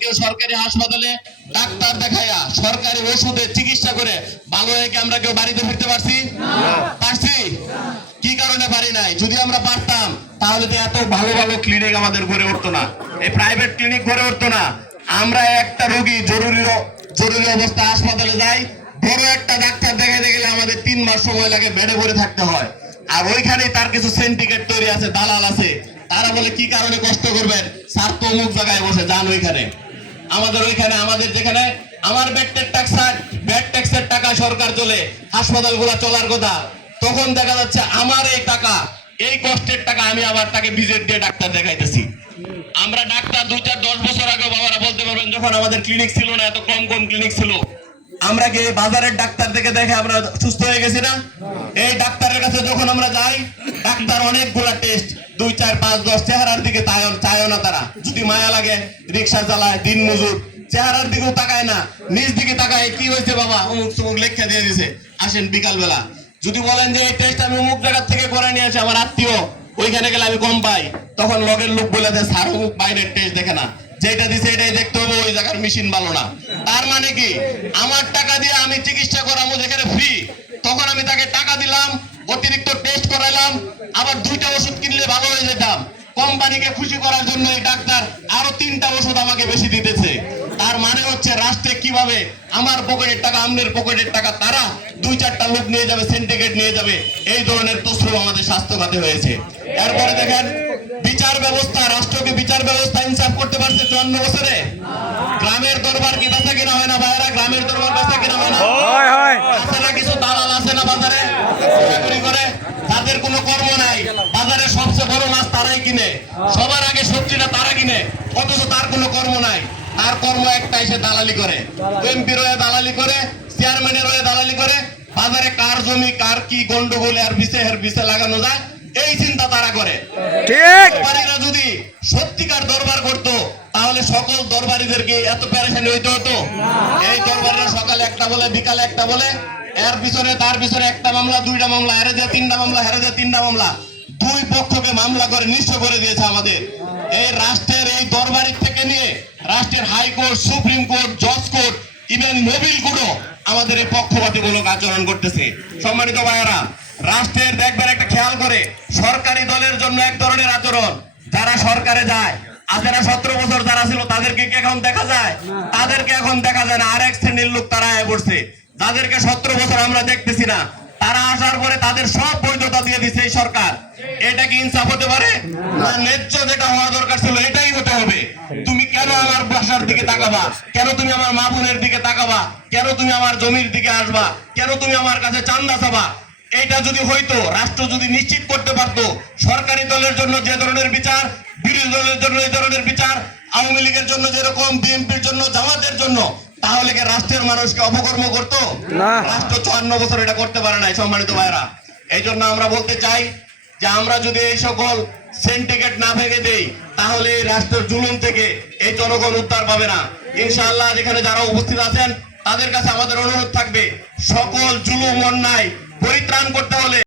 কেউ সরকারি হাসপাতালে ডাক্তার দেখাইয়া সরকারি ওষুধে চিকিৎসা করে ভালো হয়ে আমরা কেউ বাড়িতে ফিরতে পারছি? পারছি? কি কারণে পারি নাই? যদি আমরা পারতাম তাহলে তো এত ভালো ভালো ক্লিনিক আমাদের গড়ে উঠতো না। এই প্রাইভেট ক্লিনিক গড়ে উঠতো না। আমরা একটা রোগী জরুরি জরুরি অবস্থা হাসপাতালে যাই বড় একটা ডাক্তার দেখাইতে গেলে আমাদের তিন মাস সময় লাগে বেডে পড়ে থাকতে হয়। আর ওইখানে তার কিছু সেন্টিকেট তৈরি আছে দালাল আছে। তারা বলে কি কারণে কষ্ট করবেন? স্যার অমুক জায়গায় বসে, যান ওইখানে। আমাদের ওইখানে, আমাদের যেখানে, আমার ব্যাটের ট্যাক্স ব্যাট ট্যাক্সের টাকা সরকার চলে, হাসপাতালগুলো চলার কথা। তখন দেখা যাচ্ছে আমার এই টাকা, এই কষ্টের টাকা আমি আবার তাকে বিজেট দিয়ে ডাক্তার দেখাইতেছি। আমরা ডাক্তার দুই চার দশ বছর আগে বাবারা বলতে পারবেন, যখন আমাদের ক্লিনিক ছিল না, এত কম কম ক্লিনিক ছিল। আমরা কি বাজারের ডাক্তার থেকে দেখে আমরা সুস্থ হয়ে গেছি না? এই ডাক্তারের কাছে যখন আমরা যাই, ডাক্তার অনেকগুলা টেস্ট দুই, চার, পাঁচ, দশ চেহারার দিকে তায়ন চায়ও না তারা। যদি মায়া লাগে, রিক্সা চালায়, দিন মজুর। চেহারার দিকেও তাকায় না, নিজ দিকে তাকায়, কি হয়েছে বাবা? অমুক তমুক লেখা দিয়ে দিছে। আসেন বিকাল বেলা যদি বলেন যে, এই টেস্ট আমি অমুক জায়গার থেকে করে নিয়ে আসি, আমার আত্মীয়, ওইখানে গেলে আমি কম পাই। তখন লগের লোক বলে দেয়, স্যার, অমুক বাইরের টেস্ট দেখে না। যেটা দিছে, এটাই দেখতে হবে, ওই জায়গার মেশিন ভালো না। তার মানে কি? আমার টাকা দিয়ে আমি চিকিৎসা করাবো যেখানে ফ্রি তখন আমি তাকে টাকা দিলাম, অতিরিক্ত টেস্ট করাইলাম আবার দুইটা ওষুধ কিনলে ভালো হয়ে যেতাম কোম্পানিকে খুশি করার জন্য এই ডাক্তার আরও তিনটা ওষুধ আমাকে বেশি দিতেছে। তার মানে হচ্ছে রাষ্ট্রে কীভাবে আমার পকেটের টাকা, আমনের পকেটের টাকা, তারা দুই চারটা লোক নিয়ে যাবে সিন্ডিকেট নিয়ে যাবে, এই ধরনের তসরুপ আমাদের স্বাস্থ্য খাতে হয়েছে। এরপরে দেখেন, বিচার ব্যবস্থা রাষ্ট্রকে তারাই কিনে। সবার আগে সবজিটা তারা কিনে। অথচ তার কোনো কর্ম নাই। তার কর্ম একটাই সে দালালি করে। এমপির হয়ে দালালি করে চেয়ারম্যানের হয়ে দালালি করে। বাজারে কার জমি কার কি গন্ডগোল আর বিছে হের বিছে লাগানো যায় এই চিন্তা তারা করে। ঠিক। দরবারিরা যদি সত্যিকার দরবার করত তাহলে সকল দরবারিদেরকে এত প্যারেশানি হইতে হতো? এই দরবারিরা সকালে একটা বলে বিকালে একটা বলে এর পিছনে তার পিছনে একটা মামলা দুইটা মামলা হেরে যায় তিনটা মামলা হেরে যায় তিনটা মামলা। দুই পক্ষকে মামলা করে নিঃস্ব করে দিয়েছে আমাদের। এই রাষ্ট্রের এই দরবারি থেকে নিয়ে রাষ্ট্রের হাইকোর্ট, সুপ্রিম কোর্ট, জজ কোর্ট, ইভেন মোবিল কোর্টও আমাদের এই পক্ষপাতিমূলক আচরণ করতেছে। সম্মানিত ভাইয়েরা, রাষ্ট্রের দেখবেন একটা খেয়াল করে, সরকারি দলের জন্য এক ধরনের আচরণ। যারা সরকারে যায় আজ যারা সতেরো বছর যারা ছিল, তাদেরকে এখন দেখা যায়? তাদেরকে এখন দেখা যায় না। আর এক শ্রেণির লোক তারা আয় পড়ছে। যাদেরকে সতেরো বছর আমরা দেখতেছি না তারা আসার পরে তাদের সব বৈধতা দিয়ে দিচ্ছে এই সরকার। এটা কি ইনসাফ হতে পারে? না, ন্যায্য যেটা হওয়া দরকার ছিল, এটাই হতে হবে। তুমি কেন আমার বাসার দিকে তাকাবা? কেন তুমি আমার মা বোনের দিকে তাকাবা? কেন তুমি আমার জমির দিকে আসবা? কেন তুমি আমার কাছে চান্দা চাবা? এটা যদি হইতো, রাষ্ট্র যদি নিশ্চিত করতে পারতো, সরকারি দলের জন্য যে ধরনের বিচার, বিরোধী দলের জন্য এই ধরনের বিচার, আওয়ামী লীগের জন্য যেরকম, বিএনপির জন্য, জামাতের জন্য তাহলে কি রাষ্ট্রের মানুষকে অপকর্ম করতো? না। রাষ্ট্র চুয়ান্ন বছর এটা করতে পারে নাই সম্মানিত ভাইরা এই জন্য আমরা বলতে চাই যে আমরা যদি এই সকল সেন্টিকেট না ভেঙে দেই তাহলে এই রাষ্ট্রের জুলুম থেকে এই জনগণ উদ্ধার পাবে না। ইনশাআল্লাহ যেখানে যারা উপস্থিত আছেন তাদের কাছে আমাদের অনুরোধ থাকবে সকল জুলুম অন্যায় পরিত্রাণ করতে হলে